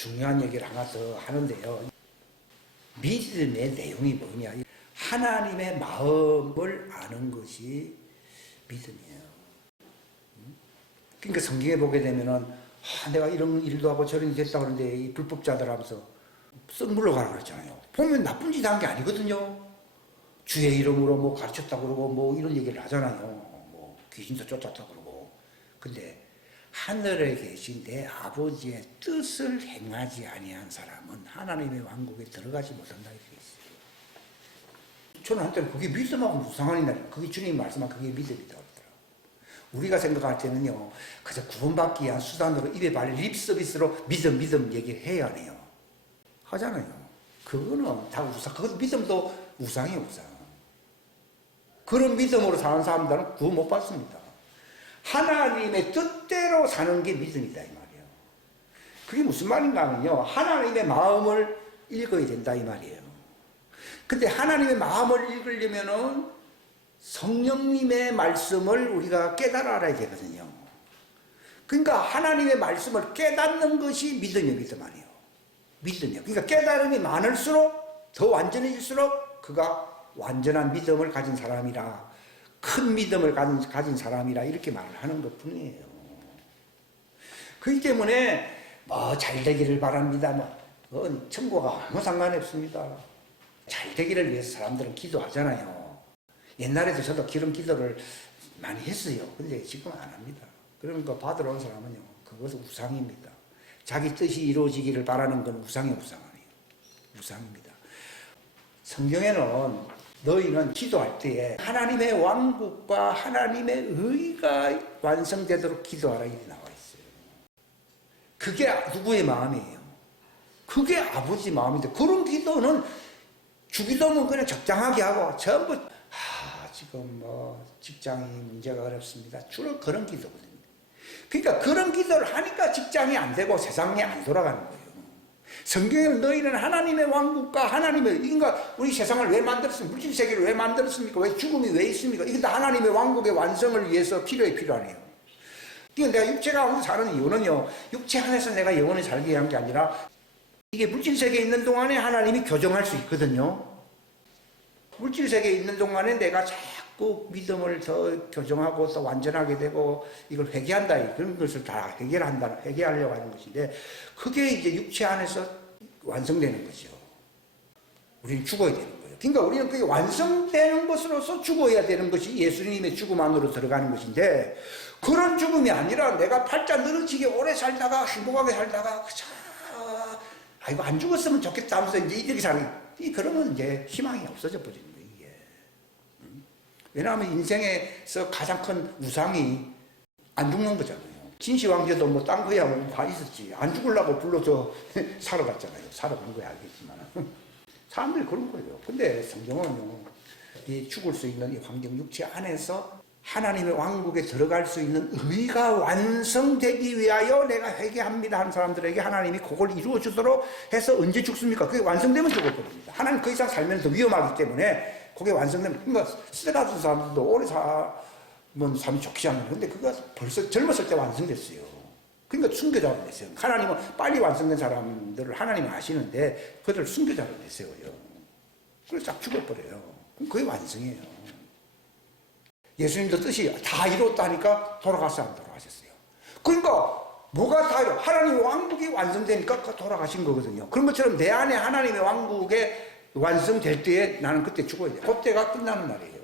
중요한 얘기를 하나 더 하는데요. 믿음의 내용이 뭐냐? 하나님의 마음을 아는 것이 믿음이에요. 그러니까 성경에 보게 되면은 내가 이런 일도 하고 저런 일도 했다 그러는데 이 불법자들 하면서 썩 물러가라 그랬잖아요. 보면 나쁜 짓 한 게 아니거든요. 주의 이름으로 뭐 가르쳤다 그러고 뭐 이런 얘기를 하잖아요. 뭐 귀신도 쫓았다 그러고. 근데 하늘에 계신 내 아버지의 뜻을 행하지 아니한 사람은 하나님의 왕국에 들어가지 못한다 이렇게 있어요. 저는 한때는 그게 믿음하고 무상한 날, 그게 주님이 말씀한 그게 믿음이다 그러더라고요. 우리가 생각할 때는요, 그저 구원받기 위한 수단으로 입에 발린 립 서비스로 믿음 얘기를 해야 해요. 하잖아요. 그거는 다 우상, 그것도 믿음도 우상이에요, 우상. 그런 믿음으로 사는 사람들은 구원 못 받습니다. 하나님의 뜻대로 사는 게 믿음이다 이 말이에요. 그게 무슨 말인가 하면요, 하나님의 마음을 읽어야 된다 이 말이에요. 근데 하나님의 마음을 읽으려면은 성령님의 말씀을 우리가 깨달아 알아야 되거든요. 그러니까 하나님의 말씀을 깨닫는 것이 믿음이에요, 믿음 아니에요. 믿음이에요. 그러니까 깨달음이 많을수록 더 완전해질수록 그가 완전한 믿음을 가진 사람이라, 큰 믿음을 가진 사람이라 이렇게 말을 하는 것 뿐이에요. 그렇기 때문에 뭐 잘 되기를 바랍니다. 뭐 천국과 아무 상관이 없습니다. 잘 되기를 위해서 사람들은 기도하잖아요. 옛날에도 저도 그런 기도를 많이 했어요. 근데 지금 안 합니다. 그러니까 받으러 온 사람은요, 그것은 우상입니다. 자기 뜻이 이루어지기를 바라는 건 우상이 우상 아니에요. 우상입니다. 성경에는 너희는 기도할 때에 하나님의 왕국과 하나님의 의가 완성되도록 기도하라 이렇게 나와 있어요. 그게 누구의 마음이에요? 그게 아버지 마음인데, 그런 기도는 주기도면 그냥 적당하게 하고 전부 지금 뭐 직장이 문제가 어렵습니다. 주로 그런 기도거든요. 그러니까 그런 기도를 하니까 직장이 안 되고 세상이 안 돌아가는 거예요. 성경에는 너희는 하나님의 왕국과 하나님의, 그러니까 우리 세상을 왜 만들었습니까? 물질 세계를 왜 만들었습니까? 왜 죽음이 왜 있습니까? 이게 다 하나님의 왕국의 완성을 위해서 필요하네요. 그러니까 내가 육체 가운데 사는 이유는요, 육체 안에서 내가 영원히 살게 위한 게 아니라, 이게 물질 세계에 있는 동안에 하나님이 교정할 수 있거든요. 물질 세계에 있는 동안에 내가 자꾸 믿음을 더 교정하고 더 완전하게 되고 이걸 회개한다, 그런 것을 다 회개하려고 하는 것인데, 그게 이제 육체 안에서 완성되는 거죠. 우리는 죽어야 되는 거예요. 그러니까 우리는 그게 완성되는 것으로서 죽어야 되는 것이 예수님의 죽음 안으로 들어가는 것인데, 그런 죽음이 아니라 내가 팔자 늘어지게 오래 살다가 행복하게 살다가 아이고 안 죽었으면 좋겠다 하면서 이제 이렇게 사는, 그러면 이제 희망이 없어져 버리는 거예요, 이게. 왜냐하면 인생에서 가장 큰 우상이 안 죽는 거잖아요. 진시황제도 뭐 딴 거야 뭐 다 있었지. 안 죽으려고 불러서 살아갔잖아요. 살아간 거야 알겠지만. 사람들이 그런 거예요. 근데 성경은요, 이 죽을 수 있는 이 환경 육체 안에서 하나님의 왕국에 들어갈 수 있는 의가 완성되기 위하여 내가 회개합니다 하는 사람들에게 하나님이 그걸 이루어주도록 해서 언제 죽습니까? 그게 완성되면 죽어버립니다. 하나님 그 이상 살면 더 위험하기 때문에 그게 완성되면, 그러니까 스테 같은 사람들도 오래 살면 삶이 좋지 않아요. 근데 그거 벌써 젊었을 때 완성됐어요. 그러니까 순교자로 됐어요. 하나님은 빨리 완성된 사람들을 하나님이 아시는데 그들을 순교자로 내세워요. 그래서 딱 죽어버려요. 그럼 그게 완성이에요. 예수님도 뜻이 다 이뤘다 하니까 돌아가서 안 돌아가셨어요. 그러니까 뭐가 다 이뤘, 하나님의 왕국이 완성되니까 돌아가신 거거든요. 그런 것처럼 내 안에 하나님의 왕국에 완성될 때에 나는 그때 죽어야 돼. 그때가 끝나는 날이에요.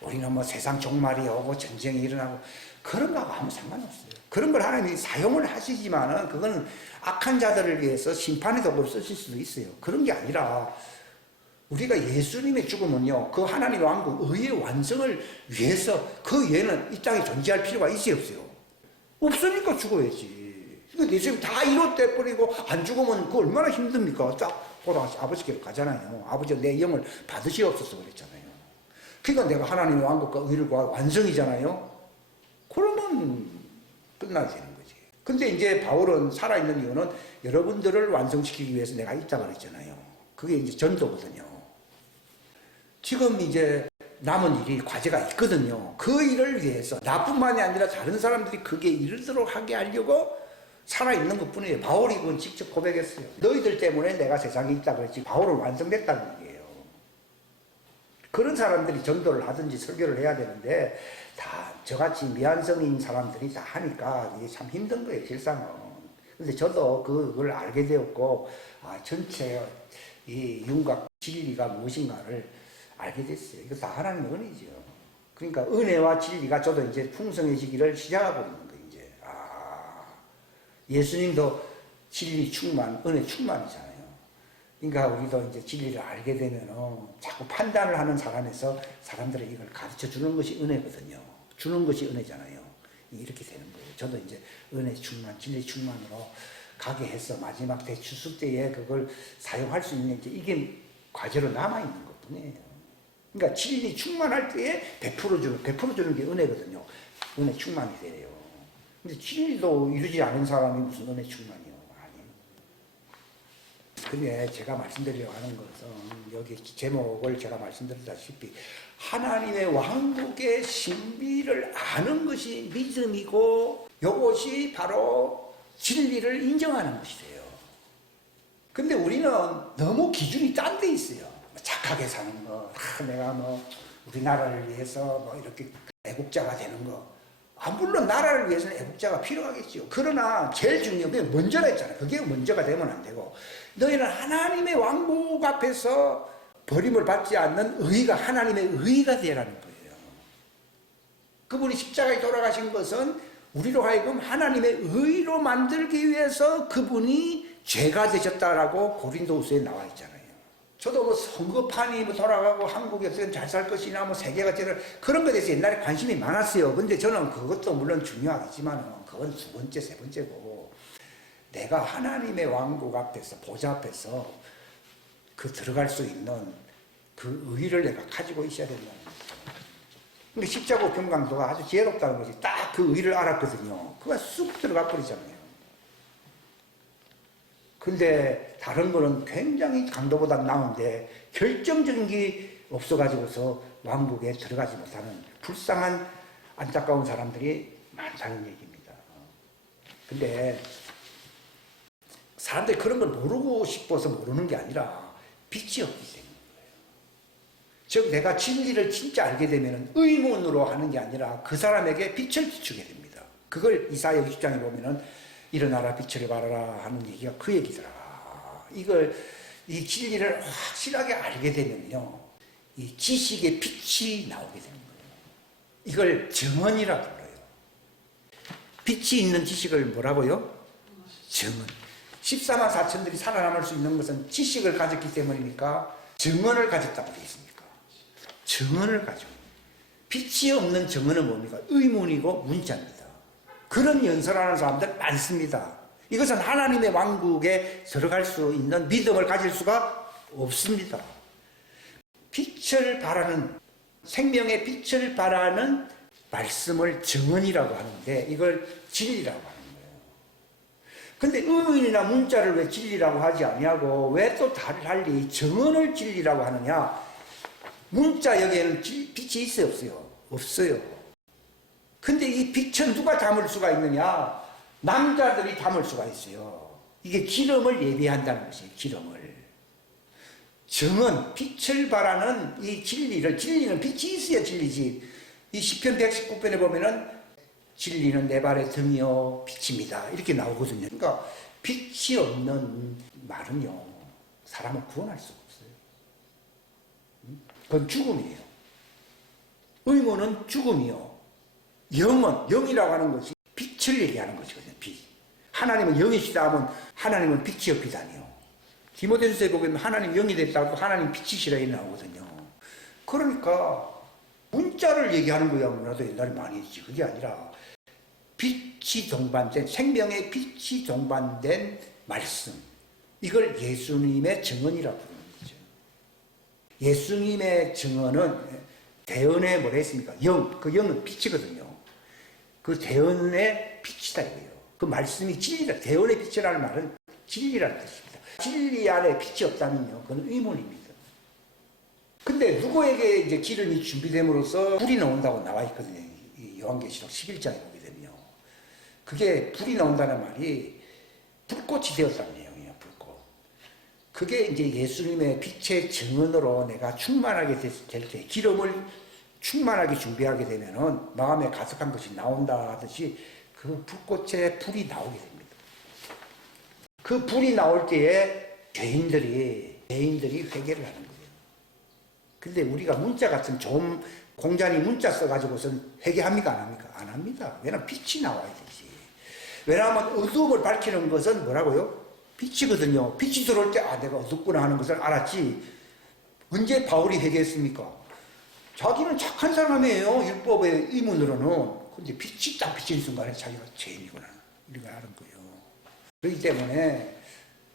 우리는 뭐 세상 종말이 오고 전쟁이 일어나고 그런 거하고 아무 상관없어요. 그런 걸 하나님이 사용을 하시지만은 그거는 악한 자들을 위해서 심판의 도구로 쓰실 수도 있어요. 그런 게 아니라 우리가 예수님의 죽음은요, 그 하나님의 왕국 의의 완성을 위해서 그 외에는 이 땅에 존재할 필요가 있어요, 없어요? 없으니까 죽어야지. 그러니까 예수님 다 이뤘대 버리고 안 죽으면 그 얼마나 힘듭니까? 딱 돌아가서 아버지께로 가잖아요. 아버지 내 영을 받으시옵소서 그랬잖아요. 그러니까 내가 하나님의 왕국과 의를 구하고 완성이잖아요. 그러면 끝나야 되는 거지. 근데 이제 바울은 살아있는 이유는 여러분들을 완성시키기 위해서 내가 있다고 그랬잖아요. 그게 이제 전도거든요. 지금 이제 남은 일이, 과제가 있거든요. 그 일을 위해서 나뿐만이 아니라 다른 사람들이 그게 이르도록 하게 하려고 살아있는 것 뿐이에요. 바울이 그건 직접 고백했어요. 너희들 때문에 내가 세상에 있다 그랬지 바울은 완성됐다는 얘기예요. 그런 사람들이 전도를 하든지 설교를 해야 되는데 다 저같이 미완성인 사람들이 다 하니까 이게 참 힘든 거예요, 실상은. 근데 저도 그걸 알게 되었고, 전체 이 윤곽 진리가 무엇인가를 알게 됐어요. 이거 다 하나님의 은혜죠. 그러니까 은혜와 진리가 저도 이제 풍성해지기를 시작하고 있는 거예요, 이제. 예수님도 진리 충만, 은혜 충만이잖아요. 그러니까 우리도 이제 진리를 알게 되면 자꾸 판단을 하는 사람에서 사람들이 이걸 가르쳐 주는 것이 은혜거든요. 주는 것이 은혜잖아요. 이렇게 되는 거예요. 저도 이제 은혜 충만, 진리 충만으로 가게 해서 마지막 대추수 때에 그걸 사용할 수 있는 이게 과제로 남아있는 것 뿐이에요. 그러니까 진리 충만할 때에 베풀어 주는 게 은혜거든요. 은혜 충만이 돼요. 근데 진리도 이루지 않은 사람이 무슨 은혜 충만이요? 아니에요. 근데 제가 말씀드리려고 하는 것은 여기 제목을 제가 말씀드렸다시피 하나님의 왕국의 신비를 아는 것이 믿음이고 이것이 바로 진리를 인정하는 것이래요. 근데 우리는 너무 기준이 딴 데 있어요. 착하게 사는 거, 내가 우리나라를 위해서 이렇게 애국자가 되는 거. 물론 나라를 위해서는 애국자가 필요하겠죠. 그러나 제일 중요한 게 먼저라 했잖아요. 그게 먼저가 되면 안 되고 너희는 하나님의 왕국 앞에서 버림을 받지 않는 의가 하나님의 의가 되라는 거예요. 그분이 십자가에 돌아가신 것은 우리로 하여금 하나님의 의로 만들기 위해서 그분이 죄가 되셨다라고 고린도후서에 나와 있잖아요. 저도 선거판이 돌아가고 한국이 어떻게 잘 살 것이나 세계가 그런 것에 대해서 옛날에 관심이 많았어요. 근데 저는 그것도 물론 중요하겠지만 그건 두 번째, 세 번째고 내가 하나님의 왕국 앞에서 보좌 앞에서 들어갈 수 있는 그 의의를 내가 가지고 있어야 된다는 거죠. 근데 십자고 경강도가 아주 지혜롭다는 것이 딱 그 의의를 알았거든요. 그가 쑥 들어가 버리잖아요. 근데 다른 거는 굉장히 강도보다 나은데 결정적인 게 없어가지고서 왕국에 들어가지 못하는 불쌍한 안타까운 사람들이 많다는 얘기입니다. 근데 사람들이 그런 걸 모르고 싶어서 모르는 게 아니라 빛이 없기 때문인 거예요. 즉 내가 진리를 진짜 알게 되면 의문으로 하는 게 아니라 그 사람에게 빛을 비추게 됩니다. 그걸 이사야 60장에 보면은 일어나라 빛을 발하라 하는 얘기가 그 얘기더라. 이 진리를 확실하게 알게 되면요, 이 지식의 빛이 나오게 되는 거예요. 이걸 정언이라 불러요. 빛이 있는 지식을 뭐라고요? 정언. 14만 4천들이 살아남을 수 있는 것은 지식을 가졌기 때문입니까? 정언을 가졌다고 되어 있습니까? 정언을 가지고. 빛이 없는 정언은 뭡니까? 의문이고 문자입니다. 그런 연설하는 사람들 많습니다. 이것은 하나님의 왕국에 들어갈 수 있는 믿음을 가질 수가 없습니다. 빛을 발하는, 생명의 빛을 발하는 말씀을 정언이라고 하는데 이걸 진리라고 하는 거예요. 근데 의문이나 문자를 왜 진리라고 하지 않냐고, 왜 또 달리 정언을 진리라고 하느냐? 문자 여기에는 빛이 있어요, 없어요? 없어요. 근데 이 빛은 누가 담을 수가 있느냐? 남자들이 담을 수가 있어요. 이게 기름을 예비한다는 것이에요. 기름을. 정은 빛을 발하는 이 진리를, 진리는 빛이 있어야 진리지. 이 시편 119편에 보면은 진리는 내 발의 등이요 빛입니다. 이렇게 나오거든요. 그러니까 빛이 없는 말은요, 사람을 구원할 수가 없어요. 그건 죽음이에요. 의문은 죽음이요. 영은, 영이라고 하는 것이 빛을 얘기하는 것이거든요. 빛. 하나님은 영이시다 하면 하나님은 빛이 없이다니요. 디모데전서에 보면 하나님 영이 됐다고 하나님 빛이시라 이 나오거든요. 그러니까 문자를 얘기하는 거야. 나도 옛날에 많이 했지. 그게 아니라 빛이 동반된, 생명의 빛이 동반된 말씀. 이걸 예수님의 증언이라고 부르는 거죠. 예수님의 증언은 대언에 뭐라 했습니까? 영. 그 영은 빛이거든요. 그 대언의 빛이다 이거예요. 그 말씀이 진리다. 대언의 빛이라는 말은 진리라는 뜻입니다. 진리 안에 빛이 없다면요, 그건 의문입니다. 근데 누구에게 이제 기름이 준비됨으로써 불이 나온다고 나와 있거든요. 이 요한계시록 11장에 보게 되면요. 그게 불이 나온다는 말이 불꽃이 되었다는 내용이에요. 불꽃. 그게 이제 예수님의 빛의 증언으로 내가 충만하게 될 때, 기름을 충만하게 준비하게 되면은 마음에 가득한 것이 나온다 하듯이 그 불꽃에 불이 나오게 됩니다. 그 불이 나올 때에 죄인들이 회개를 하는 거예요. 근데 우리가 문자 같은 좀 공자니 문자 써가지고선 회개합니까? 안 합니까? 안 합니다. 왜냐면 빛이 나와야 되지. 왜냐하면 어두움을 밝히는 것은 뭐라고요? 빛이거든요. 빛이 들어올 때 내가 어둡구나 하는 것을 알았지. 언제 바울이 회개했습니까? 자기는 착한 사람이에요. 율법의 의문으로는. 근데 빛이 딱 비치는 순간에 자기가 죄인이구나. 이런 걸 아는 거예요. 그렇기 때문에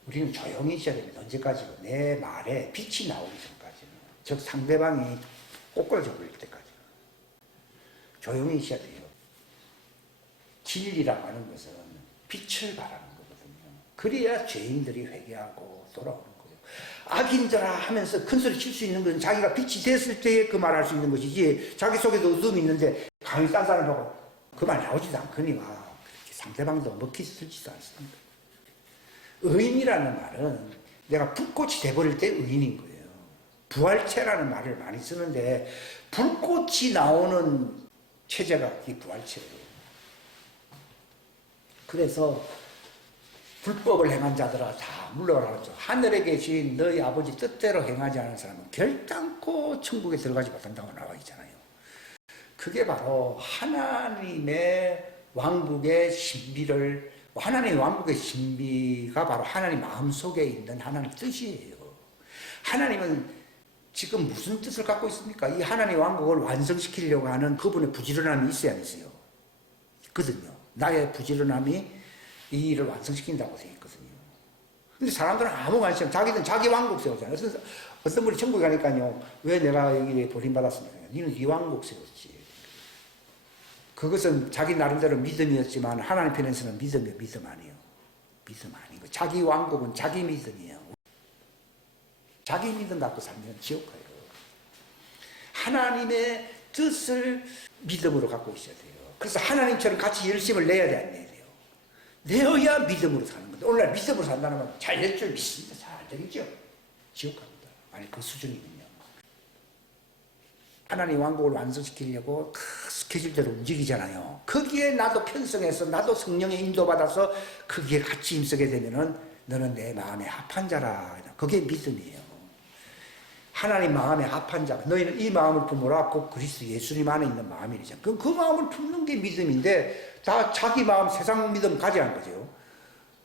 우리는 조용히 있어야 됩니다. 언제까지요? 내 말에 빛이 나오기 전까지는. 즉 상대방이 꼬꾸라져 버릴 때까지. 조용히 있어야 돼요. 진리라고 하는 것은 빛을 바라는 거거든요. 그래야 죄인들이 회개하고 돌아오는 거예요. 악인들아 하면서 큰소리 칠 수 있는 것은 자기가 빛이 됐을 때에 그 말할 수 있는 것이지, 자기 속에도 어둠이 있는데 감히 딴 사람 보고 그 말 나오지도 않거니와 그렇게 상대방도 먹히 슬지도 않습니다. 의인이라는 말은 내가 불꽃이 돼버릴 때 의인인 거예요. 부활체라는 말을 많이 쓰는데 불꽃이 나오는 체제가 이 부활체예요. 그래서 불법을 행한 자들아 다 물러가라. 하늘에 계신 너희 아버지 뜻대로 행하지 않은 사람은 결단코 천국에 들어가지 못한다고 나와 있잖아요. 그게 바로 하나님의 왕국의 신비를, 하나님의 왕국의 신비가 바로 하나님 마음속에 있는 하나님 뜻이에요. 하나님은 지금 무슨 뜻을 갖고 있습니까? 이 하나님 왕국을 완성시키려고 하는 그분의 부지런함이 있어야 안 있어요? 있거든요. 나의 부지런함이 이 일을 완성시킨다고 되어 있거든요. 근데 사람들은 아무 관심 없어요. 자기는 자기 왕국 세우잖아요. 어떤 분이 천국에 가니까요, 왜 내가 여기에 버림받았습니까? 너는 네 왕국 세웠지. 그것은 자기 나름대로 믿음이었지만 하나님 편에서는 믿음 아니에요. 믿음 아니고 자기 왕국은 자기 믿음이에요. 자기 믿음 갖고 살면 지옥 가요. 하나님의 뜻을 믿음으로 갖고 있어야 돼요. 그래서 하나님처럼 같이 열심을 내야 돼, 안 내야 돼요? 내어야 믿음으로 사는 건데, 오늘날 믿음으로 산다는 건 잘 될 줄 믿습니다. 잘 되겠죠? 지옥 갑니다. 아니, 그 수준이군요. 하나님 왕국을 완성시키려고 그 스케줄대로 움직이잖아요. 거기에 나도 편성해서 나도 성령의 인도받아서 거기에 같이 힘쓰게 되면은 너는 내 마음에 합한 자라. 그게 믿음이에요. 하나님 마음에 합한 자. 너희는 이 마음을 품으라. 곧 그리스도 예수님 안에 있는 마음이죠. 그 마음을 품는 게 믿음인데 다 자기 마음 세상 믿음 가지는 거죠.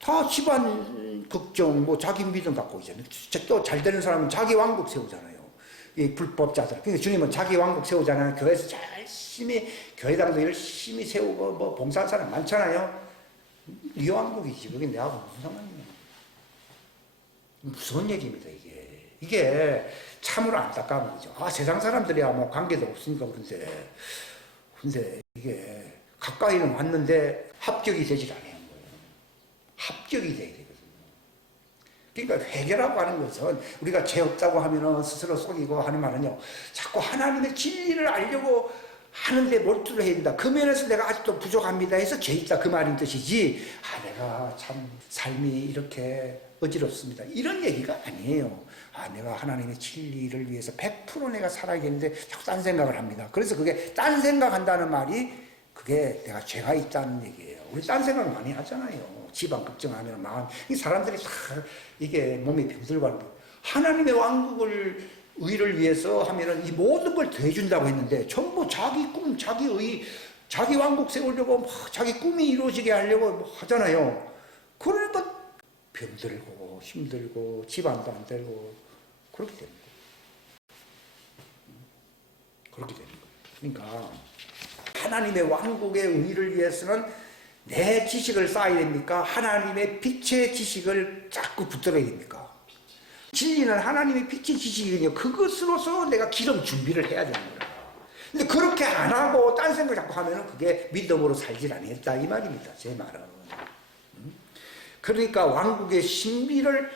다 집안 걱정 뭐 자기 믿음 갖고 있잖아요. 또 잘 되는 사람은 자기 왕국 세우잖아요. 이 불법자들. 그러니까 주님은 자기 왕국 세우잖아요. 교회에서 열심히, 교회당도 열심히 세우고, 뭐, 봉사하는 사람 많잖아요. 네 왕국이지. 그게 내하고 무슨 상관이냐. 무서운 얘기입니다, 이게. 이게 참으로 안타까운 거죠. 세상 사람들이야 뭐 관계도 없으니까 근데 이게 가까이는 왔는데 합격이 되질 않아요. 합격이 돼야 되거든요. 그러니까 회개라고 하는 것은 우리가 죄 없다고 하면 스스로 속이고 하는 말은요, 자꾸 하나님의 진리를 알려고 하는데 몰두를 해야 된다. 그 면에서 내가 아직도 부족합니다 해서 죄 있다 그 말인 뜻이지, 내가 참 삶이 이렇게 어지럽습니다 이런 얘기가 아니에요. 내가 하나님의 진리를 위해서 100% 내가 살아야겠는데 자꾸 딴 생각을 합니다. 그래서 그게 딴 생각한다는 말이 그게 내가 죄가 있다는 얘기예요. 우리 딴 생각 많이 하잖아요. 집안 걱정하면 마음, 이 사람들이 다 이게 몸에 병들고 하는 거예요. 하나님의 왕국을 의를 위해서 하면은 이 모든 걸 더해준다고 했는데 전부 자기 꿈, 자기 의, 자기 왕국 세우려고 막 자기 꿈이 이루어지게 하려고 뭐 하잖아요. 그러니까 병들고 힘들고 집안도 안 되고 그렇게 되는 거예요. 그렇게 되는 거예요. 그러니까 하나님의 왕국의 의를 위해서는 내 지식을 쌓아야 됩니까? 하나님의 빛의 지식을 자꾸 붙들어야 됩니까? 진리는 하나님의 빛의 지식이거든요. 그것으로서 내가 기름 준비를 해야 되는 거예요. 근데 그렇게 안 하고 딴 생각 자꾸 하면 그게 믿음으로 살질 않겠다 이 말입니다. 제 말은. 그러니까 왕국의 신비를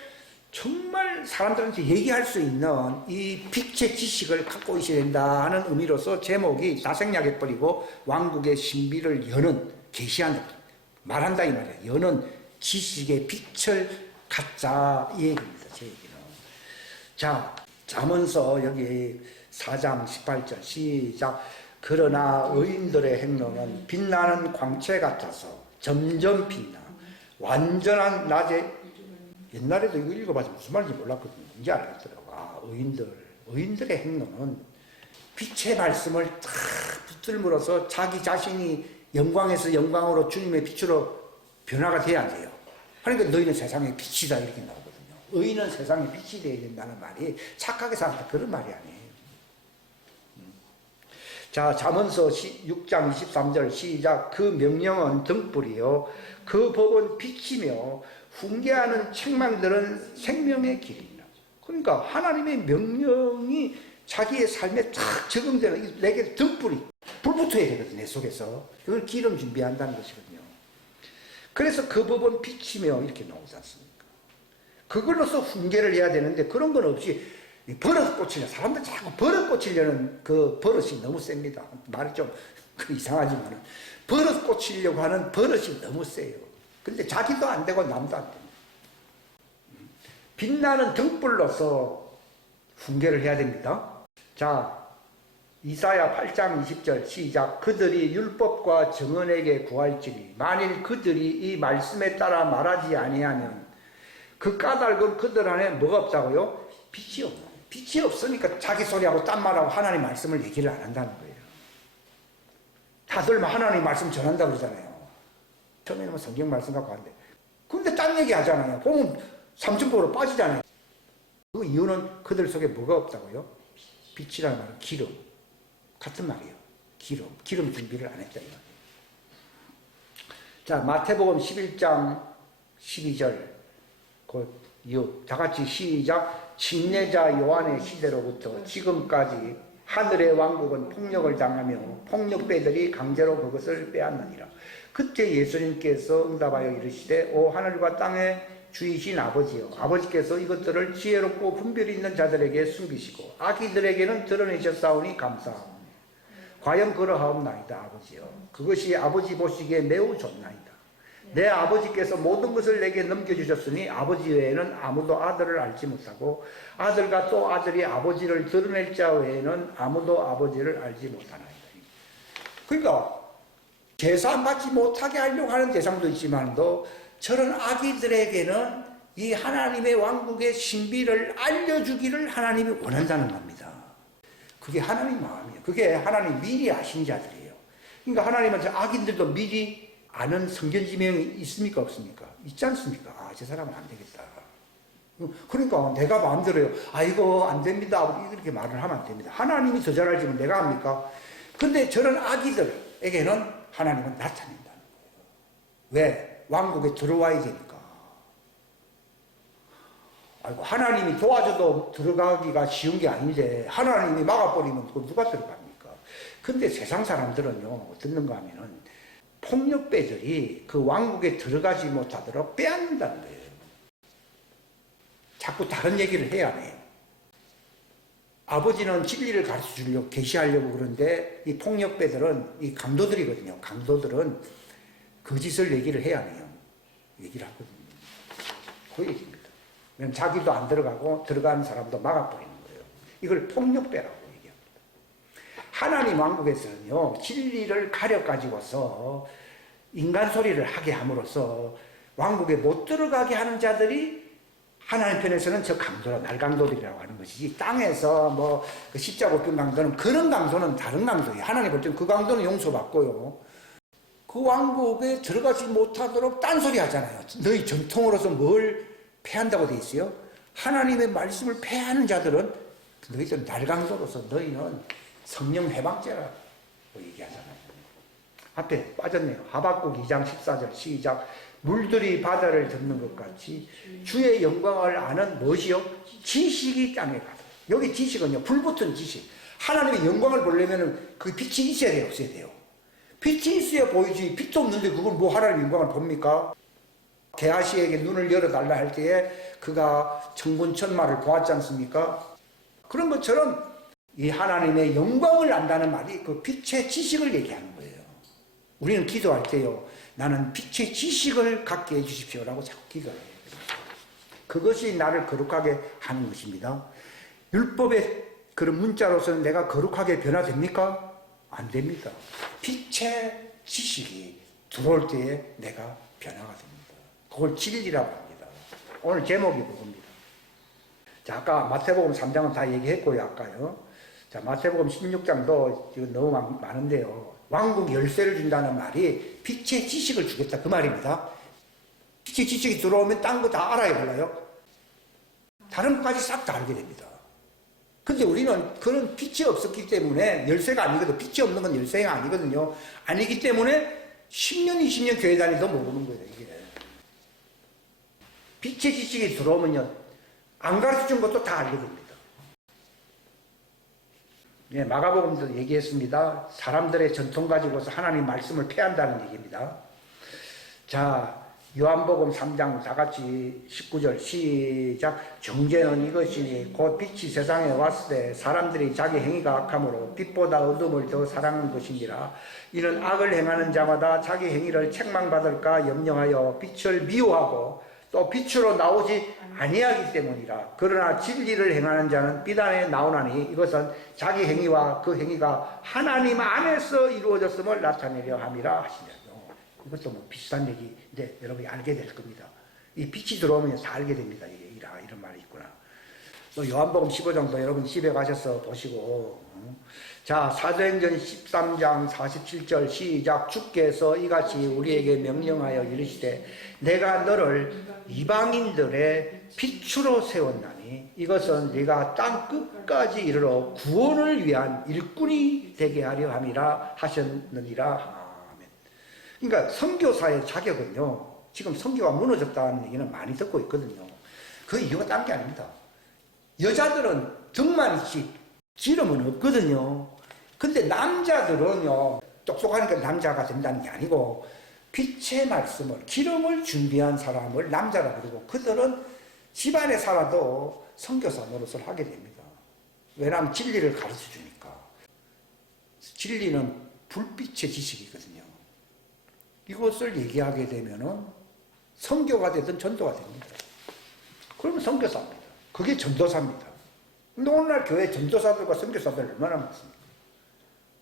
정말 사람들한테 얘기할 수 있는 이 빛의 지식을 갖고 있어야 된다는 의미로서 제목이 다생략해버리고 왕국의 신비를 여는 계시하는 말한다 이 말이야. 여는 지식의 빛을 갖자 이 얘기입니다. 제 얘기는. 자, 잠언서 여기 4장 18절 시작. 그러나 의인들의 행로는 빛나는 광채 같아서 점점 빛나 완전한 낮에. 옛날에도 이거 읽어봐서 무슨 말인지 몰랐거든요. 이제 알겠더라고. 아, 의인들의 행로는 빛의 말씀을 탁 붙들므로써 자기 자신이 영광에서 영광으로 주님의 빛으로 변화가 돼야 돼요. 그러니까 너희는 세상의 빛이다 이렇게 나오거든요. 의인은 세상의 빛이 되어야 된다는 말이 착하게 살다 그런 말이 아니에요. 자, 잠언서 6장 23절 시작. 그 명령은 등불이요 그 법은 빛이며 훈계하는 책망들은 생명의 길이니라. 그러니까 하나님의 명령이 자기의 삶에 탁 적용되는, 내게 등불이 불 붙어야 되거든요. 내 속에서. 그걸 기름 준비한다는 것이거든요. 그래서 그 법은 빛이며 이렇게 나오지 않습니까? 그걸로서 훈계를 해야 되는데 그런 건 없이 버릇 꽂히려, 사람들 자꾸 버릇 꽂히려는 그 버릇이 너무 셉니다. 말이 좀 이상하지만 버릇 꽂히려고 하는 버릇이 너무 세요. 근데 자기도 안 되고 남도 안 됩니다. 빛나는 등불로서 훈계를 해야 됩니다. 자, 이사야 8장 20절 시작. 그들이 율법과 정언에게 구할지니 만일 그들이 이 말씀에 따라 말하지 아니하면 그 까닭은 그들 안에 뭐가 없다고요? 빛이 없나요? 빛이 없으니까 자기 소리하고 딴 말하고 하나님 말씀을 얘기를 안 한다는 거예요. 다들 하나님 말씀 전한다고 그러잖아요. 처음에는 성경 말씀 갖고 하는데 근데 딴 얘기 하잖아요. 보면 삼천포로 빠지잖아요. 그 이유는 그들 속에 뭐가 없다고요? 빛이라는 말은 기름. 같은 말이에요. 기름 준비를 안 했다 이거. 자, 마태복음 11장 12절 다 같이 시작. 침례자 요한의 시대로부터 지금까지 하늘의 왕국은 폭력을 당하며 폭력배들이 강제로 그것을 빼앗느니라. 그때 예수님께서 응답하여 이르시되 오 하늘과 땅의 주이신 아버지여, 아버지께서 이것들을 지혜롭고 분별이 있는 자들에게 숨기시고 아기들에게는 드러내셨사오니 감사합니다. 과연 그러하옵나이다 아버지여. 그것이 아버지 보시기에 매우 좋나이다. 내 아버지께서 모든 것을 내게 넘겨주셨으니 아버지 외에는 아무도 아들을 알지 못하고 아들과 또 아들이 아버지를 드러낼 자 외에는 아무도 아버지를 알지 못하나이다. 그러니까 제사 받지 못하게 하려고 하는 대상도 있지만도 저런 아기들에게는 이 하나님의 왕국의 신비를 알려주기를 하나님이 원한다는 겁니다. 그게 하나님 마음이에요. 그게 하나님 미리 아신 자들이에요. 그러니까 하나님은 저 아기들도 미리 아는 성경 지명이 있습니까 없습니까? 있지 않습니까? 아, 저 사람은 안 되겠다. 그러니까 내가 마음대로요. 아, 이거 안 됩니다. 이렇게 말을 하면 안 됩니다. 하나님이 더 잘 알지만 내가 합니까? 근데 저런 아기들에게는 하나님은 나타낸다는 거예요. 왜? 왕국에 들어와야 되니까. 아이고, 하나님이 도와줘도 들어가기가 쉬운 게 아닌데 하나님이 막아버리면 누가 들어갑니까? 근데 세상 사람들은요, 어떻는가 하면은 폭력배들이 그 왕국에 들어가지 못하도록 빼앗는다는 거예요. 자꾸 다른 얘기를 해야 해요. 아버지는 진리를 가르쳐 주려고, 계시하려고 그러는데 이 폭력배들은, 이 강도들이거든요. 강도들은 거짓을 얘기를 해야 해요. 얘기를 하거든요. 그 얘기입니다. 왜냐면 자기도 안 들어가고 들어가는 사람도 막아버리는 거예요. 이걸 폭력배라고 얘기합니다. 하나님 왕국에서는요, 진리를 가려가지고서 인간 소리를 하게 함으로써 왕국에 못 들어가게 하는 자들이 하나님 편에서는 저 강도라, 날강도들이라고 하는 것이지, 땅에서 그 십자가 못 강도는 그런 강도는 다른 강도예요. 하나님 볼 때는 그 강도는 용서받고요. 그 왕국에 들어가지 못하도록 딴소리 하잖아요. 너희 전통으로서 뭘 패한다고 돼 있어요? 하나님의 말씀을 패하는 자들은 너희들 날강도로서 너희는 성령 해방죄라고 얘기하잖아요. 앞에 빠졌네요. 하박국 2장 14절 시작. 물들이 바다를 덮는 것 같이 주의 영광을 아는 무엇이요? 지식이 땅에 가다. 여기 지식은요, 불붙은 지식. 하나님의 영광을 보려면 그 빛이 있어야 돼요, 없어야 돼요? 빛이 있어야 보이지. 빛도 없는데 그걸 뭐 하나님의 영광을 봅니까? 게하시에게 눈을 열어달라 할 때에 그가 천군천마를 보았지 않습니까? 그런 것처럼 이 하나님의 영광을 안다는 말이 그 빛의 지식을 얘기하는 거예요. 우리는 기도할 때요, 나는 빛의 지식을 갖게 해주십시오라고 자꾸 기도해요. 그것이 나를 거룩하게 하는 것입니다. 율법의 그런 문자로서는 내가 거룩하게 변화됩니까? 안 됩니다. 빛의 지식이 들어올 때에 내가 변화가 됩니다. 그걸 진리라고 합니다. 오늘 제목이 그겁니다. 자, 아까 마태복음 3장은 다 얘기했고요, 아까요. 자, 마태복음 16장도 지금 너무 많은데요. 왕국 열쇠를 준다는 말이 빛의 지식을 주겠다, 그 말입니다. 빛의 지식이 들어오면 딴 거 다 알아야 몰라요. 다른 것까지 싹 다 알게 됩니다. 근데 우리는 그런 빛이 없었기 때문에 열쇠가 아니거든. 빛이 없는 건 열쇠가 아니거든요. 아니기 때문에 10년, 20년 교회 다니도 모르는 거예요, 이게. 빛의 지식이 들어오면요, 안 가르쳐 준 것도 다 알게 됩니다. 예, 마가복음도 얘기했습니다. 사람들의 전통 가지고서 하나님 말씀을 폐한다는 얘기입니다. 자, 요한복음 3장 다 같이 19절 시작. 정죄는 이것이니 곧 빛이 세상에 왔을 때 사람들이 자기 행위가 악함으로 빛보다 어둠을 더 사랑한 것이니라. 이는 악을 행하는 자마다 자기 행위를 책망받을까 염려하여 빛을 미워하고 또 빛으로 나오지 아니하기 때문이라. 그러나 진리를 행하는 자는 빛 안에 나오나니 이것은 자기 행위와 그 행위가 하나님 안에서 이루어졌음을 나타내려 함이라 하시니라. 이것도 뭐 비슷한 얘기인데 여러분이 알게 될 겁니다. 이 빛이 들어오면 다 알게 됩니다. 이런 말이 있구나. 또 요한복음 15장도 여러분 집에 가셔서 보시고. 자, 사도행전 13장 47절 시작. 주께서 이같이 우리에게 명령하여 이르시되 내가 너를 이방인들의 빛으로 세웠나니 이것은 네가 땅 끝까지 이르러 구원을 위한 일꾼이 되게 하려 함이라 하셨느니라. 그러니까 선교사의 자격은요, 지금 선교가 무너졌다는 얘기는 많이 듣고 있거든요. 그 이유가 딴 게 아닙니다. 여자들은 등만 있지 기름은 없거든요. 근데 남자들은요, 똑똑하니까 남자가 된다는 게 아니고 빛의 말씀을, 기름을 준비한 사람을 남자라 부르고 그들은 집안에 살아도 선교사 노릇을 하게 됩니다. 왜냐하면 진리를 가르쳐 주니까. 진리는 불빛의 지식이거든요. 이것을 얘기하게 되면은 선교가 되든 전도가 됩니다. 그러면 선교사입니다. 그게 전도사입니다. 근데 오늘날 교회 전도사들과 선교사들 얼마나 많습니까?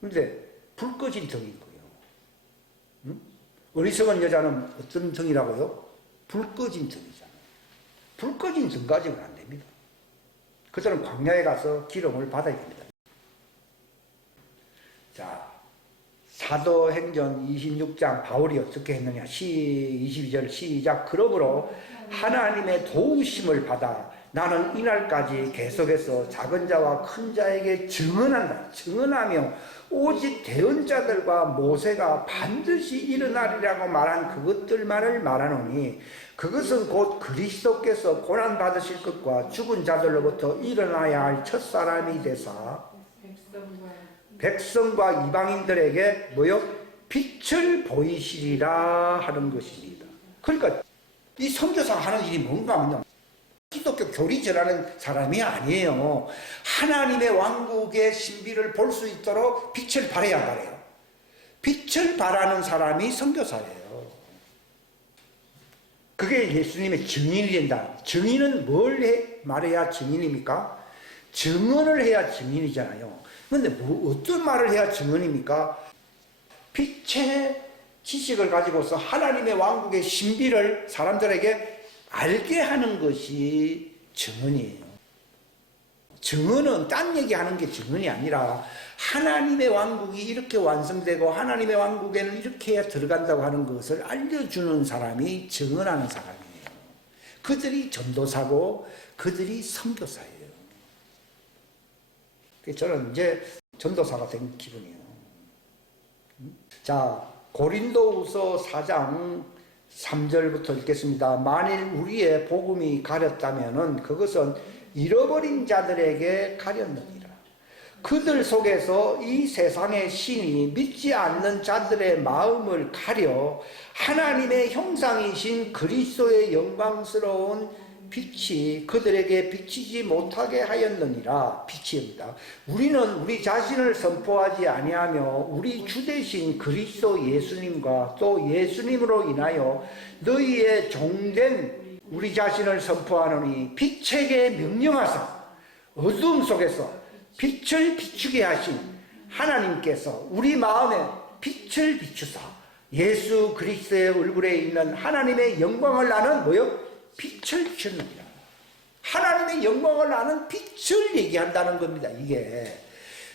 근데 불 꺼진 등인 거예요. 응? 어리석은 여자는 어떤 등이라고요? 불 꺼진 등이잖아요. 불 꺼진 등 가지고는 안 됩니다. 그들은 광야에 가서 기름을 받아야 됩니다. 자, 사도행전 26장 바울이 어떻게 했느냐. 22절 시작. 그러므로 하나님의 도우심을 받아 나는 이날까지 계속해서 작은 자와 큰 자에게 증언한다. 증언하며 오직 대언자들과 모세가 반드시 일어나리라고 말한 그것들만을 말하노니 그것은 곧 그리스도께서 고난받으실 것과 죽은 자들로부터 일어나야 할 첫사람이 되사 백성과 이방인들에게 뭐요? 빛을 보이시리라 하는 것입니다. 그러니까 이 선교사가 하는 일이 뭔가 하면요, 기독교 교리 전하는 사람이 아니에요. 하나님의 왕국의 신비를 볼 수 있도록 빛을 발해야 말해요. 빛을 발하는 사람이 선교사예요. 그게 예수님의 증인이 된다. 증인은 뭘 말해야 증인입니까? 증언을 해야 증인이잖아요. 그런데 어떤 말을 해야 증언입니까? 빛의 지식을 가지고서 하나님의 왕국의 신비를 사람들에게 알게 하는 것이 증언이에요. 증언은 딴 얘기하는 게 증언이 아니라 하나님의 왕국이 이렇게 완성되고 하나님의 왕국에는 이렇게 해야 들어간다고 하는 것을 알려주는 사람이 증언하는 사람이에요. 그들이 전도사고 그들이 선교사예요. 저는 이제 전도사가 된 기분이에요. 자, 고린도후서 4장 3절부터 읽겠습니다. 만일 우리의 복음이 가렸다면은 그것은 잃어버린 자들에게 가렸느니라. 그들 속에서 이 세상의 신이 믿지 않는 자들의 마음을 가려 하나님의 형상이신 그리스도의 영광스러운 빛이 그들에게 비치지 못하게 하였느니라. 빛입니다. 우리는 우리 자신을 선포하지 아니하며 우리 주 되신 그리스도 예수님과 또 예수님으로 인하여 너희의 종된 우리 자신을 선포하노니 빛에게 명령하사 어두움 속에서 빛을 비추게 하신 하나님께서 우리 마음에 빛을 비추사 예수 그리스도의 얼굴에 있는 하나님의 영광을 아는 뭐요? 빛을 비추느니라. 하나님의 영광을 아는 빛을 얘기한다는 겁니다. 이게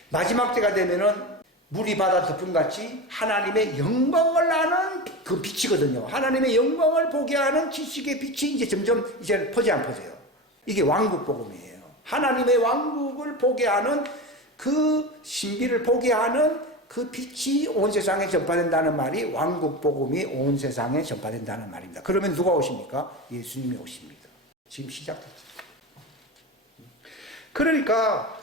마지막 때가 되면은 물이 바다 덮음같이 하나님의 영광을 아는 그 빛이거든요. 하나님의 영광을 보게 하는 지식의 빛이 이제 점점 이제 퍼지 안 퍼져요. 이게 왕국 복음이에요. 하나님의 왕국을 보게 하는 그 신비를 보게 하는 그 빛이 온 세상에 전파된다는 말이 왕국 복음이 온 세상에 전파된다는 말입니다. 그러면 누가 오십니까? 예수님이 오십니다. 지금 시작됐죠. 그러니까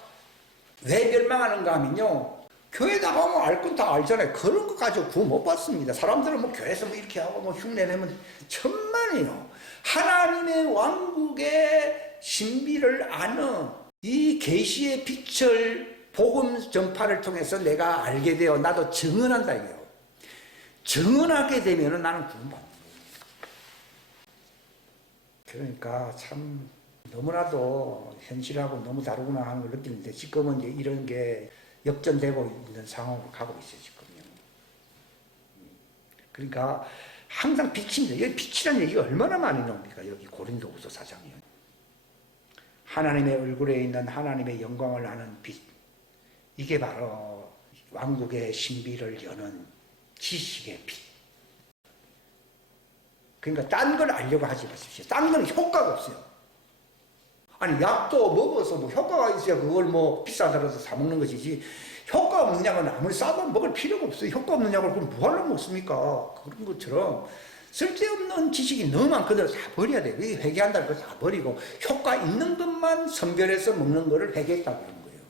왜 멸망하는가 하면요, 교회 나가면 알 건 다 알잖아요. 그런 거 가지고 구원 못 받습니다. 사람들은 뭐 교회에서 뭐 이렇게 하고 뭐 흉내 내면 천만이요. 하나님의 왕국의 신비를 아는 이 계시의 빛을 복음 전파를 통해서 내가 알게 되어 나도 증언한다 이거예요. 증언하게 되면 나는 구원받는 거예요. 그러니까 참 너무나도 현실하고 너무 다르구나 하는 걸 느끼는데 지금은 이제 이런 게 역전되고 있는 상황으로 가고 있어요, 지금요. 그러니까 항상 빛입니다. 여기 빛이라는 얘기가 얼마나 많이 나옵니까? 여기 고린도후서 4장이요. 하나님의 얼굴에 있는 하나님의 영광을 아는 빛. 이게 바로 왕국의 신비를 여는 지식의 빛. 그러니까 딴 걸 알려고 하지 마십시오. 딴 건 효과가 없어요. 아니 약도 먹어서 뭐 효과가 있어야 그걸 뭐 비싸더라도 사 먹는 것이지, 효과 없는 약은 아무리 싸도 먹을 필요가 없어요. 효과 없는 약을 그럼 뭐하러 먹습니까? 그런 것처럼 쓸데없는 지식이 너무 많거든. 다 버려야 돼요. 회개한다는 거 다 버리고 효과 있는 것만 선별해서 먹는 거를 회개했다고 그러는 거예요.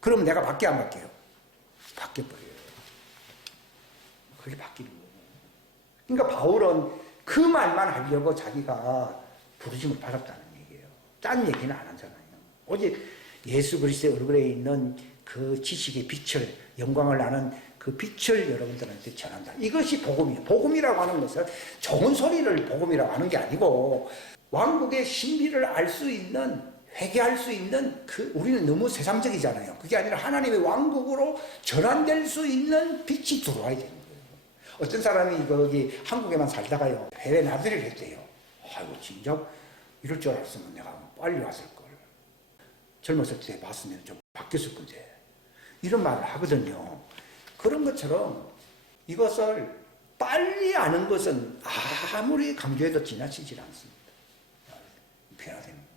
그럼 내가 바뀌어 안 바뀌어요? 바뀌어버려요. 그게 바뀌는 거예요. 그러니까 바울은 그 말만 하려고 자기가 부르심을 받았다는 얘기예요. 딴 얘기는 안 하잖아요. 오직 예수 그리스도의 얼굴에 있는 그 지식의 빛을, 영광을 아는 그 빛을 여러분들한테 전한다. 이것이 복음이에요. 복음이라고 하는 것은 좋은 소리를 복음이라고 하는 게 아니고 왕국의 신비를 알 수 있는, 회개할 수 있는 우리는 너무 세상적이잖아요. 그게 아니라 하나님의 왕국으로 전환될 수 있는 빛이 들어와야 되는 거예요. 어떤 사람이 거기 한국에만 살다가요, 해외 나들이를 했대요. 아이고 진짜 이럴 줄 알았으면 내가 빨리 왔을 걸. 젊었을 때 봤으면 좀 바뀌었을 건데. 이런 말을 하거든요. 그런 것처럼 이것을 빨리 아는 것은 아무리 강조해도 지나치질 않습니다. 변화되는 거예요.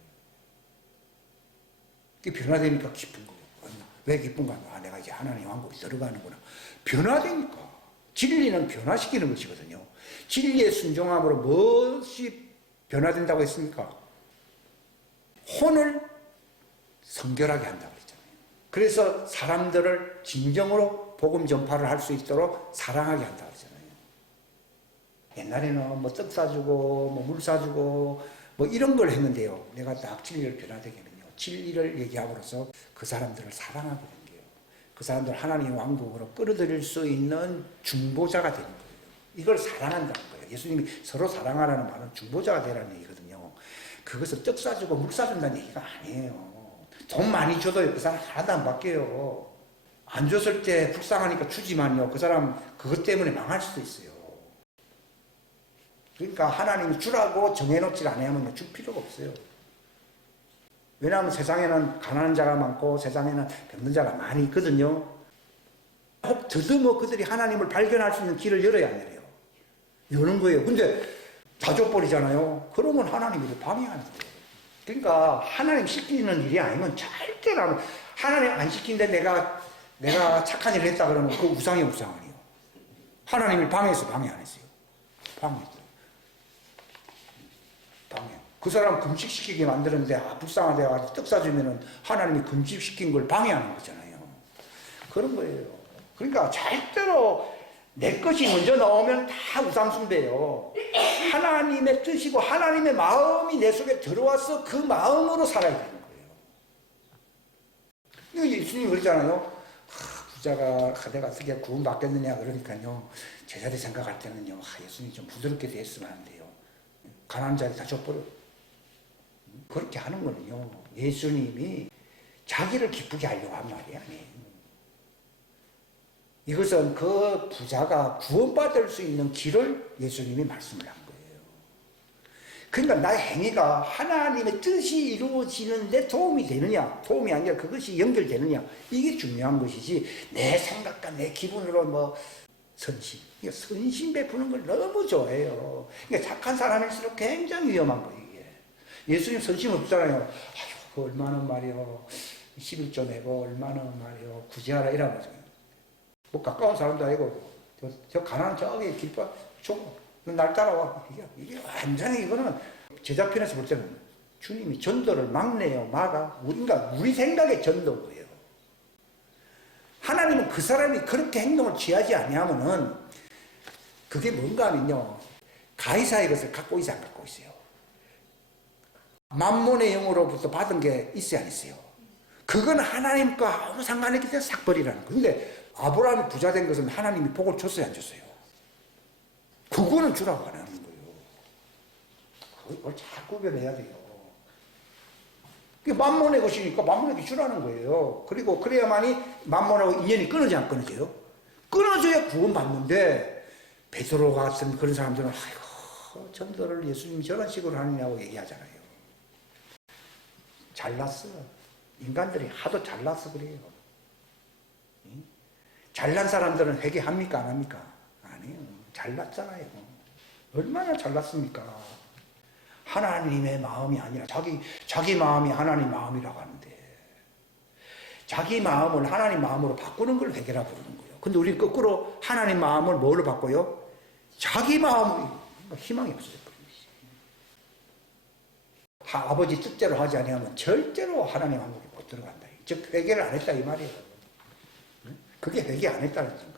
이게 변화되니까 기쁜 거예요. 왜 기쁜가? 내가 이제 하나님 왕국에 들어가는구나. 변화되니까. 진리는 변화시키는 것이거든요. 진리의 순종함으로 무엇이 변화된다고 했습니까? 혼을 성결하게 한다고 그랬잖아요. 그래서 사람들을 진정으로 복음 전파를 할 수 있도록 사랑하게 한다고 그랬잖아요. 옛날에는 뭐 떡 사주고 뭐 물 사주고 뭐 이런 걸 했는데요. 내가 딱 진리를 변화되게 하면요, 진리를 얘기함으로써 그 사람들을 사랑하게 된 거예요. 그 사람들 하나님의 왕국으로 끌어들일 수 있는 중보자가 되는 거예요. 이걸 사랑한다는 거예요. 예수님이 서로 사랑하라는 말은 중보자가 되라는 얘기거든요. 그것을 떡 사주고 물 사준다는 얘기가 아니에요. 돈 많이 줘도 그 사람 하나도 안 바뀌어요. 안 줬을 때 불쌍하니까 주지만요, 그 사람 그것 때문에 망할 수도 있어요. 그러니까 하나님이 주라고 정해놓지 않으면 줄 필요가 없어요. 왜냐하면 세상에는 가난한 자가 많고 세상에는 병든 자가 많이 있거든요. 혹 더듬어 그들이 하나님을 발견할 수 있는 길을 열어야 안 열어요. 여는 거예요. 근데 다 줘버리잖아요. 그러면 하나님이 방해하는 거예요. 그러니까 하나님 시키는 일이 아니면 절대로 하나님 안 시키는데 내가 착한 일을 했다 그러면 그 우상이 우상 아니에요. 하나님을 방해해서 방해 안 했어요. 방해했어요. 방해. 그 사람 금식시키게 만드는데 불쌍하대 가지고 떡 사주면은 하나님이 금식시킨 걸 방해하는 거잖아요. 그런 거예요. 그러니까 절대로 내 것이 먼저 나오면 다 우상숭배예요. 하나님의 뜻이고 하나님의 마음이 내 속에 들어와서 그 마음으로 살아야 되는 거예요. 예수님이 그러잖아요. 부자가 내가 어떻게 구원받겠느냐 그러니까요. 제자들 생각할 때는요. 예수님 좀 부드럽게 대했으면 하는데요. 가난한 자를 다 줘버려. 그렇게 하는 거는요. 예수님이 자기를 기쁘게 하려고 한 말이 아니에요. 이것은 그 부자가 구원받을 수 있는 길을 예수님이 말씀을 한 거예요. 그러니까 나의 행위가 하나님의 뜻이 이루어지는데 도움이 되느냐, 도움이 아니라 그것이 연결되느냐, 이게 중요한 것이지, 내 생각과 내 기분으로 선심. 선심 베푸는 걸 너무 좋아해요. 그러니까 착한 사람일수록 굉장히 위험한 거예요, 이게. 예수님 선심 없잖아요. 아유, 얼마나 말이요. 11조 내고, 얼마나 말이요. 구제하라, 이러면서. 가까운 사람도 아니고, 저 가난한 저기 길바 줘. 날 따라와. 이게 완전히 이거는 제자편에서 볼 때는 주님이 전도를 막네요, 막아. 그러니까 우리 생각의 전도고요. 하나님은 그 사람이 그렇게 행동을 취하지 아니하면은 그게 뭔가 하면요. 가이사의 것을 갖고 있어, 안 갖고 있어요. 만몬의 영으로부터 받은 게 있어야 안 있어요. 그건 하나님과 아무 상관이 없기 때문에 싹 버리라는 거예요. 근데 아브라함이 부자 된 것은 하나님이 복을 줬어요, 안 줬어요? 그거는 주라고 안 하는 거예요. 그걸 잘 구별해야 돼요. 그게 만몬의 것이니까 만몬에게 주라는 거예요. 그리고 그래야만이 만몬하고 인연이 끊어지 안 끊어져요? 끊어져야 구원받는데, 베드로 같은 그런 사람들은 아이고 전도를 예수님이 저런 식으로 하느냐고 얘기하잖아요. 잘났어. 인간들이 하도 잘났어 그래요. 잘난 사람들은 회개합니까 안 합니까? 아니요. 잘났잖아요. 얼마나 잘났습니까? 하나님의 마음이 아니라 자기 마음이 하나님 마음이라고 하는데, 자기 마음을 하나님 마음으로 바꾸는 걸 회개라 부르는 거예요. 근데 우리 거꾸로 하나님 마음을 뭘로 바꿔요? 자기 마음이 희망이 없어져 버린 것이. 아버지 뜻대로 하지 아니하면 절대로 하나님 한국에 못 들어간다. 즉 회개를 안 했다 이 말이에요. 그게 회개 안 했다는 거예요.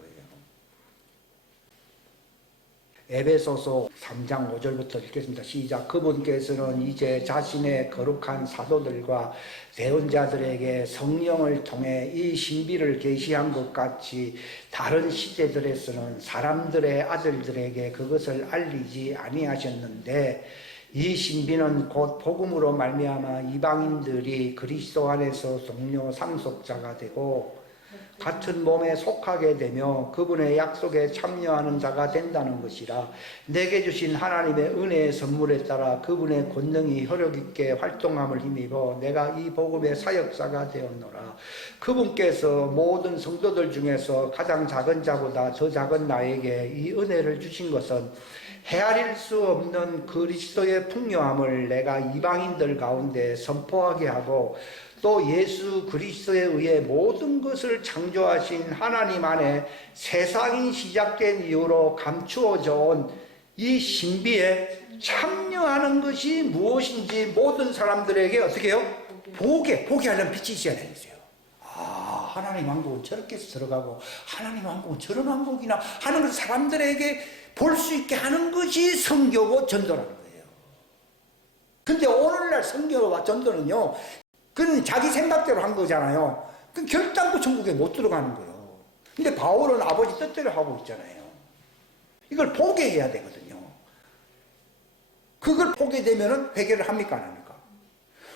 에베소서 3장 5절부터 읽겠습니다. 시작. 그분께서는 이제 자신의 거룩한 사도들과 대언자들에게 성령을 통해 이 신비를 계시한 것 같이 다른 시대들에서는 사람들의 아들들에게 그것을 알리지 아니하셨는데, 이 신비는 곧 복음으로 말미암아 이방인들이 그리스도 안에서 동료 상속자가 되고 같은 몸에 속하게 되며 그분의 약속에 참여하는 자가 된다는 것이라. 내게 주신 하나님의 은혜의 선물에 따라 그분의 권능이 효력있게 활동함을 힘입어 내가 이 복음의 사역자가 되었노라. 그분께서 모든 성도들 중에서 가장 작은 자보다 더 작은 나에게 이 은혜를 주신 것은 헤아릴 수 없는 그리스도의 풍요함을 내가 이방인들 가운데 선포하게 하고, 또 예수 그리스도에 의해 모든 것을 창조하신 하나님 안에 세상이 시작된 이후로 감추어져 온 이 신비에 참여하는 것이 무엇인지 모든 사람들에게 어떻게 해요? 보게 하려면 빛이 있어야 되겠어요. 하나님 왕국은 저렇게 해서 들어가고 하나님 왕국은 저런 왕국이나 하는 것을 사람들에게 볼 수 있게 하는 것이 선교고 전도라는 거예요. 근데 오늘날 선교와 전도는요, 그건 자기 생각대로 한 거잖아요. 그 결단코 천국에 못 들어가는 거예요. 근데 바울은 아버지 뜻대로 하고 있잖아요. 이걸 보게 해야 되거든요. 그걸 보게 되면은 회개를 합니까 안 합니까?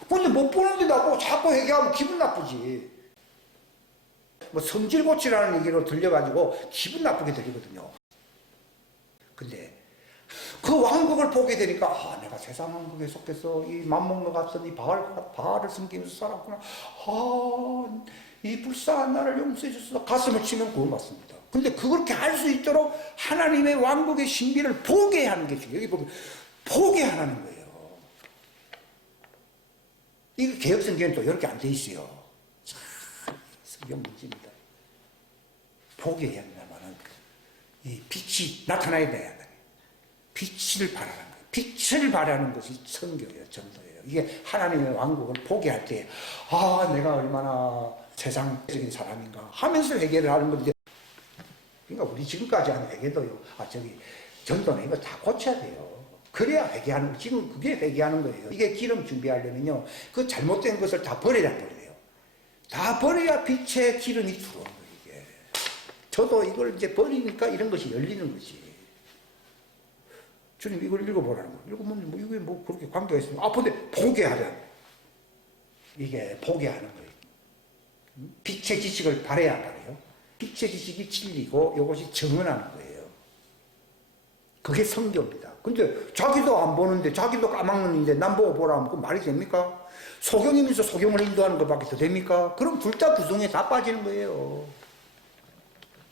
근데 못 보는데 나보고 자꾸 회개하면 기분 나쁘지. 성질 고치라는 얘기로 들려가지고 기분 나쁘게 들리거든요. 근데 그 왕국을 보게 되니까 내가 세상 왕국에 속해서 이 맘먹는 같은 이 바알을 섬기면서 살았구나. 이 불쌍한 나를 용서해 줬어. 가슴을 치면 구원받습니다. 근데 그렇게 할 수 있도록 하나님의 왕국의 신비를 보게 하는 게 중요해요. 여기 보면 보게 하라는 거예요. 이거 개혁성경은 또 이렇게 안 돼 있어요. 참 성경 문제입니다. 보게 해야 된다면은 이 빛이 나타나야 돼야 돼. 빛을 발하는 거예요. 빛을 발하는 것이 선교예요, 전도예요. 이게 하나님의 왕국을 보게 할 때, 내가 얼마나 세상적인 사람인가 하면서 회개를 하는 건데, 그러니까 우리 지금까지 한 회개도요. 전도는 이거 다 고쳐야 돼요. 그래야 회개하는, 지금 그게 회개하는 거예요. 이게 기름 준비하려면요. 그 잘못된 것을 다 버려야 돼요. 다 버려야 빛의 기름이 들어오는 거예요, 이게. 저도 이걸 이제 버리니까 이런 것이 열리는 거지. 주님 이걸 읽어보라는 거예요. 읽으면 이게 그렇게 관계가 있으면, 근데 포기하자. 이게 포기하는 거예요. 빛의 지식을 바라야 바라요. 빛의 지식이 진리고 이것이 정언하는 거예요. 그게 성경입니다. 근데 자기도 안 보는데 자기도 까막눈인데 남 보고 보라 하면 그 말이 됩니까? 소경이면서 소경을 인도하는 것밖에 더 됩니까? 그럼 둘 다 구성에 다 빠지는 거예요.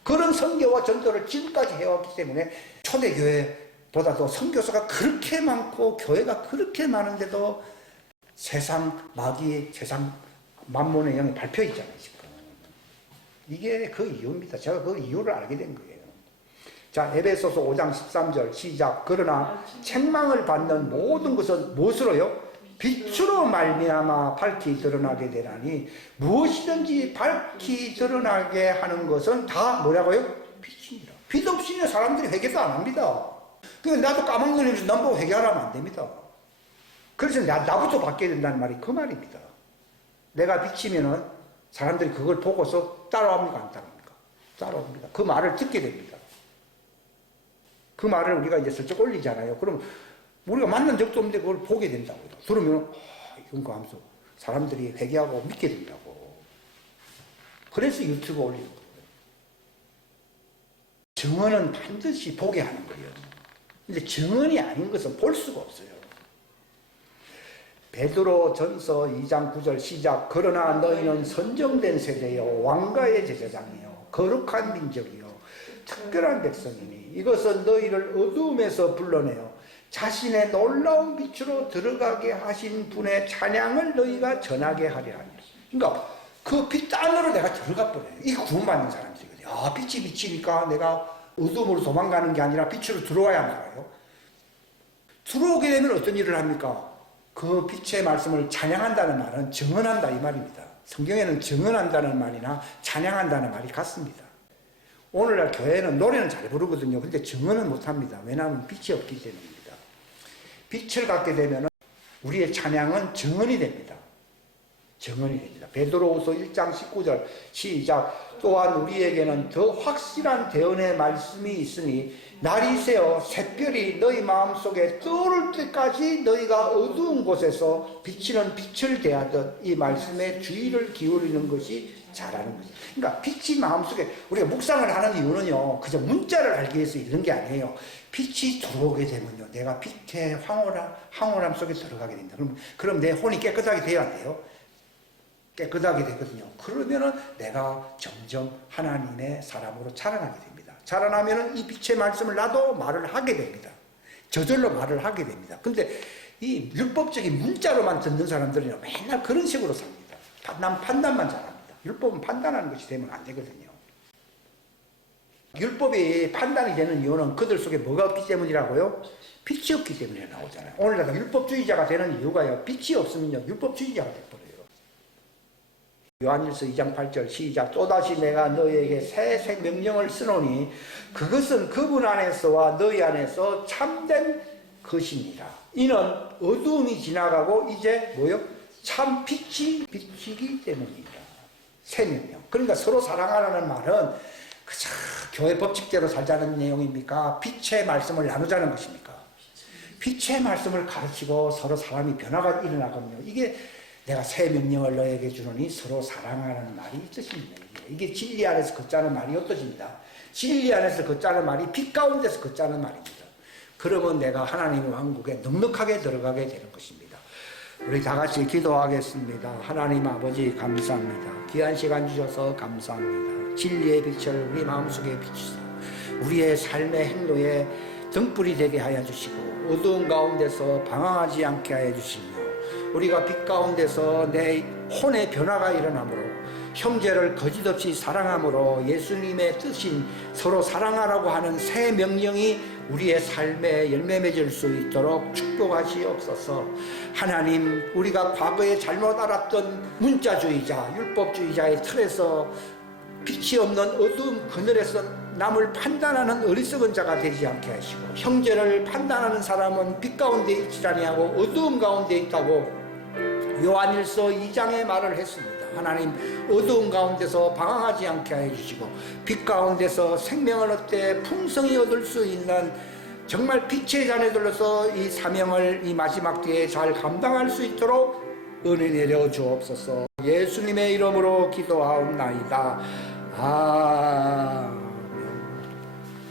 그런 선교와 전도를 지금까지 해왔기 때문에 초대교회보다도 선교사가 그렇게 많고 교회가 그렇게 많은데도 세상 마귀의 세상 만몬의 영이 밟혀 있잖아요, 지금. 이게 그 이유입니다. 제가 그 이유를 알게 된 거예요. 자, 에베소서 5장 13절 시작. 그러나 책망을 받는 모든 것은 무엇으로요? 빛으로 말미암아 밝히 드러나게 되나니 무엇이든지 밝히 드러나게 하는 것은 다 뭐라고요? 빛입니다. 빛 없이는 사람들이 회개도 안 합니다. 그러니까 나도 까막눈이면서 남 보고 회개하라면 안 됩니다. 그래서 나부터 바뀌어야 된다는 말이 그 말입니다. 내가 비치면은 사람들이 그걸 보고서 따라옵니까? 안 따라옵니까? 따라옵니다. 그 말을 듣게 됩니다. 그 말을 우리가 이제 슬쩍 올리잖아요. 그럼 우리가 만난 적도 없는데 그걸 보게 된다고요. 그러면, 이건 거 하면서 사람들이 회개하고 믿게 된다고. 그래서 유튜브 올리는 거예요. 증언은 반드시 보게 하는 거예요. 근데 증언이 아닌 것은 볼 수가 없어요. 베드로 전서 2장 9절 시작. 그러나 너희는 선정된 세대요 왕가의 제사장이요 거룩한 민족이요 특별한 백성이니 이것은 너희를 어두움에서 불러내어 자신의 놀라운 빛으로 들어가게 하신 분의 찬양을 너희가 전하게 하려 하니. 그러니까 그 빛 안으로 내가 들어가 버려요. 이 구원받는 사람들이거든요. 빛이 빛이니까 내가 어두움으로 도망가는 게 아니라 빛으로 들어와야 말아요. 들어오게 되면 어떤 일을 합니까? 그 빛의 말씀을 찬양한다는 말은 증언한다 이 말입니다. 성경에는 증언한다는 말이나 찬양한다는 말이 같습니다. 오늘날 교회는 노래는 잘 부르거든요. 근데 증언은 못합니다. 왜냐하면 빛이 없기 때문입니다. 빛을 갖게 되면 우리의 찬양은 증언이 됩니다. 증언이 됩니다. 베드로후서 1장 19절 시작. 또한 우리에게는 더 확실한 대언의 말씀이 있으니 날이 새어 샛별이 너희 마음속에 떠오를 때까지 너희가 어두운 곳에서 비치는 빛을 대하듯 이 말씀에 주의를 기울이는 것이 잘하는 거죠. 그러니까 빛이 마음속에 우리가 묵상을 하는 이유는요. 그저 문자를 알기 위해서 이런 게 아니에요. 빛이 들어오게 되면요. 내가 빛의 황홀함 속에 들어가게 된다. 그럼 내 혼이 깨끗하게 돼야 돼요. 깨끗하게 되거든요. 그러면은 내가 점점 하나님의 사람으로 자라나게 됩니다. 자라나면은 이 빛의 말씀을 나도 말을 하게 됩니다. 저절로 말을 하게 됩니다. 근데 이 율법적인 문자로만 듣는 사람들은 맨날 그런 식으로 삽니다. 난 판단만 잘합니다. 율법은 판단하는 것이 되면 안 되거든요. 율법이 판단이 되는 이유는 그들 속에 뭐가 없기 때문이라고요? 빛이 없기 때문에 나오잖아요. 오늘날 율법주의자가 되는 이유가요. 빛이 없으면요. 율법주의자가 돼버려요. 요한일서 2장 8절 시작. 또다시 내가 너희에게 새 명령을 쓰노니 그것은 그분 안에서와 너희 안에서 참된 것이니라. 이는 어두움이 지나가고 이제 뭐요? 참 빛이 비치기 때문이다. 새 명령. 그러니까 서로 사랑하라는 말은 그저 교회 법칙대로 살자는 내용입니까? 빛의 말씀을 나누자는 것입니까? 빛의 말씀을 가르치고 서로 사람이 변화가 일어나거든요. 이게 내가 새 명령을 너에게 주노니 서로 사랑하라는 말이 이 뜻입니다. 이게 진리 안에서 걷자는 말이 이 뜻입니다. 진리 안에서 걷자는 말이 빛 가운데서 걷자는 말입니다. 그러면 내가 하나님의 왕국에 넉넉하게 들어가게 되는 것입니다. 우리 다 같이 기도하겠습니다. 하나님 아버지 감사합니다. 귀한 시간 주셔서 감사합니다. 진리의 빛을 우리 마음속에 비추사 우리의 삶의 행로에 등불이 되게 하여 주시고 어두운 가운데서 방황하지 않게 하여 주시며 우리가 빛 가운데서 내 혼의 변화가 일어나므로 형제를 거짓없이 사랑함으로 예수님의 뜻인 서로 사랑하라고 하는 새 명령이 우리의 삶에 열매 맺을 수 있도록 축복하시옵소서. 하나님, 우리가 과거에 잘못 알았던 문자주의자, 율법주의자의 틀에서 빛이 없는 어두운 그늘에서 남을 판단하는 어리석은 자가 되지 않게 하시고, 형제를 판단하는 사람은 빛 가운데 있지 아니하고 어두움 가운데 있다고 요한일서 2장에 말을 했습니다. 하나님 어두움 가운데서 방황하지 않게 해주시고 빛 가운데서 생명을 얻되 풍성히 얻을 수 있는 정말 빛의 자녀들로서 이 사명을 이 마지막 때에 잘 감당할 수 있도록 은혜 내려 주옵소서. 예수님의 이름으로 기도하옵나이다.